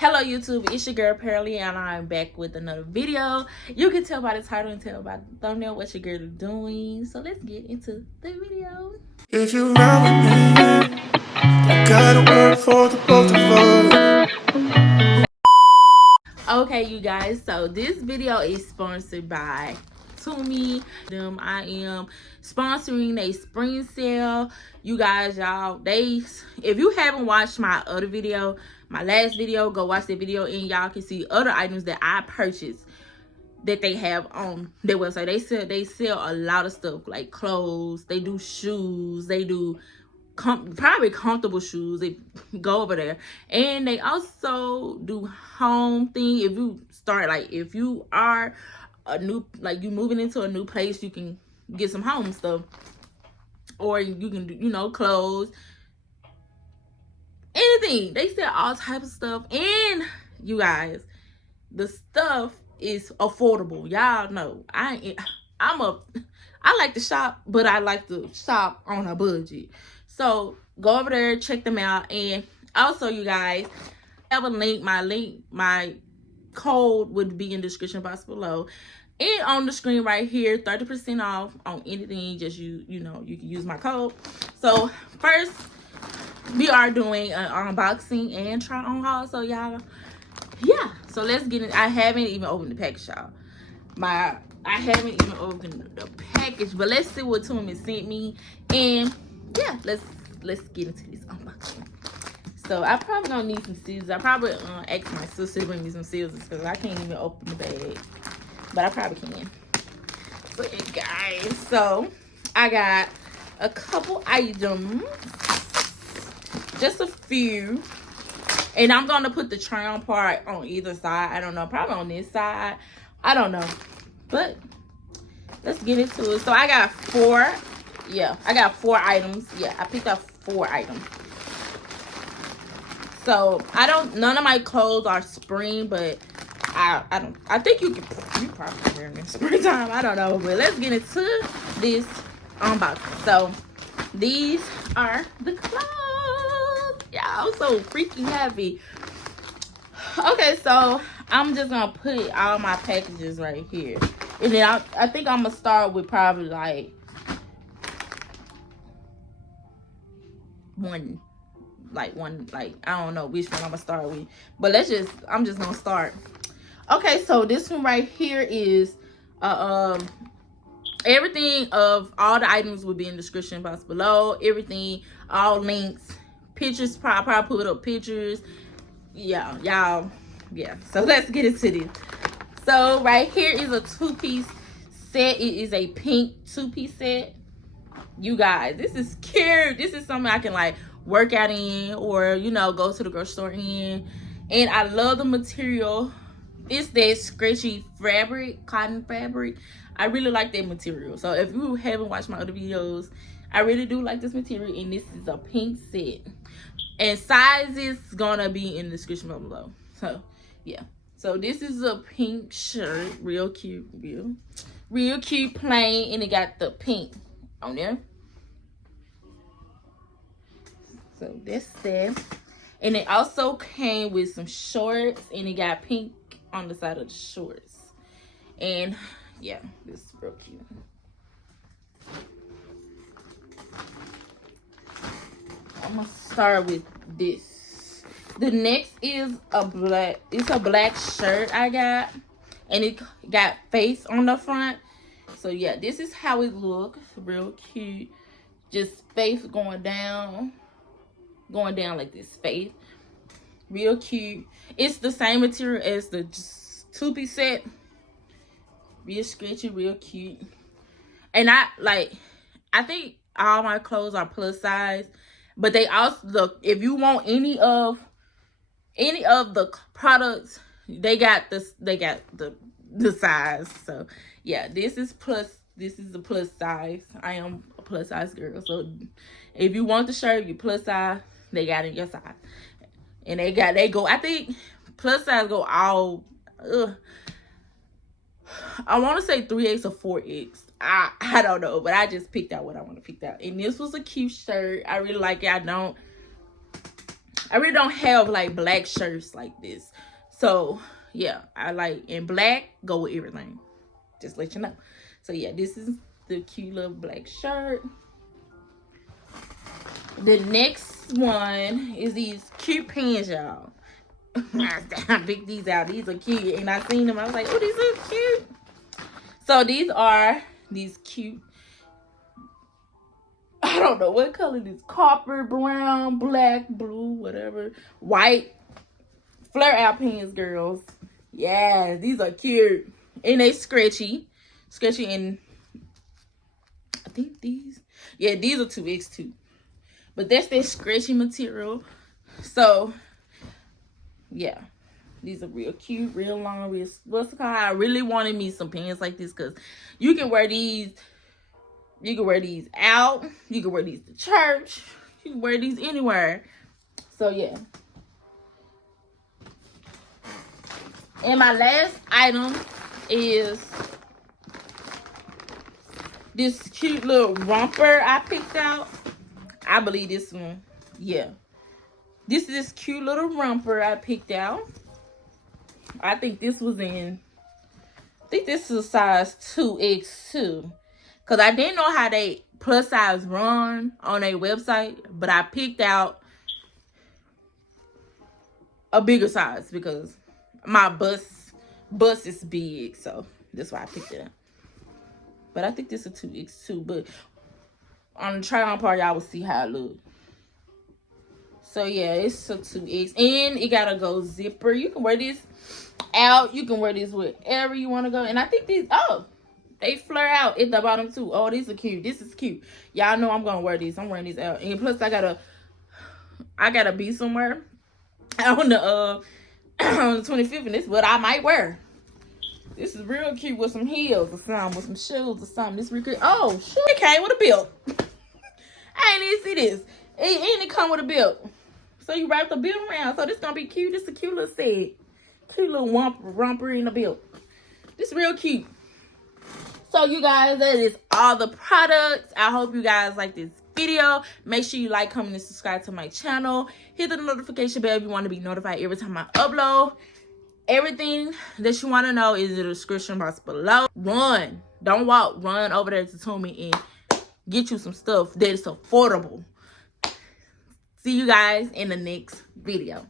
Hello YouTube, it's your girl Pearly and I'm back with another video. You can tell by the title and tell by the thumbnail what your girl is doing. So let's get into the video. If you run with me, I gotta work for the both of us. Okay, you guys, so this video is sponsored by Temu. I am sponsoring a spring sale. You guys, if you haven't watched my other video, my last video, go watch the video and y'all can see other items that I purchased that they have on their website. They sell a lot of stuff like clothes. They do shoes. They do probably comfortable shoes. They go over there, and they also do home thing. If you are a new, like you moving into a new place, you can get some home stuff, or you can do clothes, anything. They sell all types of stuff, and you guys, the stuff is affordable. Y'all know I like to shop, but I like to shop on a budget. So go over there, check them out. And also, you guys, I have a link. My code would be in the description box below and on the screen right here. 30% off on anything. Just you can use my code. So first, we are doing an unboxing and try on haul. So y'all, yeah. So let's get it. I haven't even opened the package, y'all. I haven't even opened the package, but let's see what Temu sent me. And yeah, let's get into this unboxing. So I probably gonna need some scissors. I probably ask my sister to bring me some scissors because I can't even open the bag, but I probably can. So yeah, guys, so I got a couple items, just a few, and I'm gonna put the try-on part on either side. I don't know, probably on this side. I don't know, but let's get into it. So I got four. Yeah, I got 4 items. Yeah, I picked up 4 items. So none of my clothes are spring, but I think you probably wear them in springtime. I don't know, but let's get into this unboxing. So these are the clothes. Yeah, I'm so freaking happy. Okay, so I'm just gonna put all my packages right here, and then I think I'm gonna start with probably like one, I don't know which one I'm gonna start with, but I'm just gonna start. Okay, so this one right here is everything of all the items will be in the description box below. Everything, all links, pictures, probably put up pictures. Yeah, y'all. Yeah, so let's get into this. So right here is a 2-piece set. It is a pink 2-piece set. You guys, this is cute. This is something I can like work out in, or go to the grocery store in. And I love the material. It's that stretchy fabric, cotton fabric. I really like that material. So if you haven't watched my other videos, I really do like this material. And this is a pink set, and size is gonna be in the description below. So yeah, so this is a pink shirt, real cute, real cute, plain, and it got the pink on there. So that's that. And it also came with some shorts, and it got pink on the side of the shorts. And yeah, this is real cute. I'm gonna start with this. The next is it's a black shirt I got, and it got face on the front. So yeah, this is how it looks. Real cute. Just face going down like this, face. Real cute. It's the same material as the 2-piece set. Real stretchy, real cute. And I think all my clothes are plus size, but they also look, if you want any of the products, they got the size. So yeah, this is the plus size. I am a plus size girl, so if you want the shirt, you plus size, they got it in your size. And they go, I think plus size go all I want to say 3X or 4X. I don't know, but I just picked out what I want to pick out. And this was a cute shirt. I really like it. I really don't have like black shirts like this. So yeah, I like in black, go with everything. Just let you know. So yeah, this is the cute little black shirt. The next one is these cute pants, y'all. I picked these out. These are cute. And I seen them. I was like, oh, these are cute. So these are these cute, I don't know what color this, copper, brown, black, blue, whatever, white, flare out pants, girls. Yeah, these are cute. And they scratchy. Scratchy, and I think these, yeah, these are 2X2. But that's that scratchy material. So, yeah. These are real cute, real long, real, what's it called? I really wanted me some pants like this because you can wear these. You can wear these out. You can wear these to church. You can wear these anywhere. So, yeah. And my last item is this cute little romper I picked out. I believe this one. Yeah. This is this cute little romper I picked out. I think this was in, I think this is a size 2X2. Because I didn't know how they plus size run on a website. But I picked out a bigger size because my bust is big. So that's why I picked it up. But I think this is a 2X2. But on the try on part, y'all will see how it looks. So yeah, it's a 2X. And it got a go zipper. You can wear this out. You can wear this wherever you want to go. And I think these, oh, they flare out at the bottom too. Oh, these are cute. This is cute. Y'all know I'm gonna wear these. I'm wearing these out. And plus I gotta be somewhere on the on the 25th, and this is what I might wear. This is real cute with some heels or something, with some shoes or something. This real cute. Oh, shoot, it came with a belt. I ain't even see this. And it come with a belt. So you wrap the belt around. So this gonna be cute. This is a cute little set. Cute little romper in the belt. This is real cute. So you guys, that is all the products. I hope you guys like this video. Make sure you like, comment, and subscribe to my channel. Hit the notification bell if you want to be notified every time I upload. Everything that you want to know is in the description box below. Run. Don't walk. Run over there to Temu and get you some stuff that is affordable. See you guys in the next video.